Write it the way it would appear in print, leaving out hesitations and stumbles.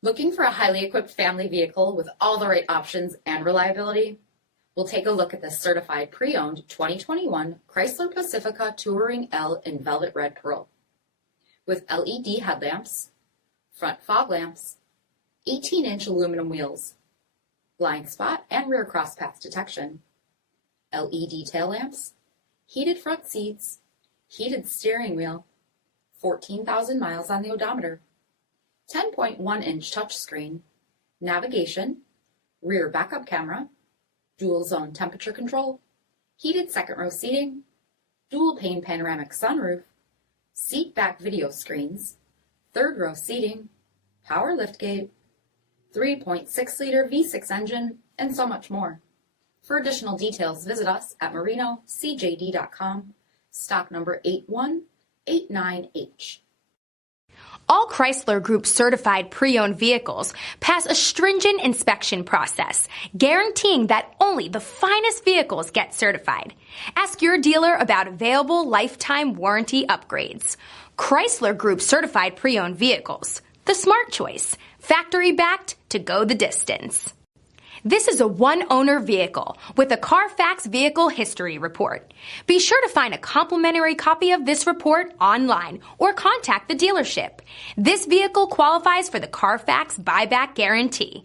Looking for a highly equipped family vehicle with all the right options and reliability? We'll take a look at this certified pre-owned 2021 Chrysler Pacifica Touring L in Velvet Red Pearl. With LED headlamps, front fog lamps, 18-inch aluminum wheels, blind spot and rear crosspath detection, LED tail lamps, heated front seats, heated steering wheel, 14,000 miles on the odometer, 10.1-inch touchscreen, navigation, rear backup camera, dual zone temperature control, heated second row seating, dual pane panoramic sunroof, seat back video screens, third row seating, power liftgate, 3.6-liter V6 engine, and so much more. For additional details, visit us at marinocjd.com, stock number 8189H. All Chrysler Group certified pre-owned vehicles pass a stringent inspection process, guaranteeing that only the finest vehicles get certified. Ask your dealer about available lifetime warranty upgrades. Chrysler Group certified pre-owned vehicles, the smart choice, factory backed to go the distance. This is a one-owner vehicle with a CARFAX vehicle history report. Be sure to find a complimentary copy of this report online or contact the dealership. This vehicle qualifies for the CARFAX buyback guarantee.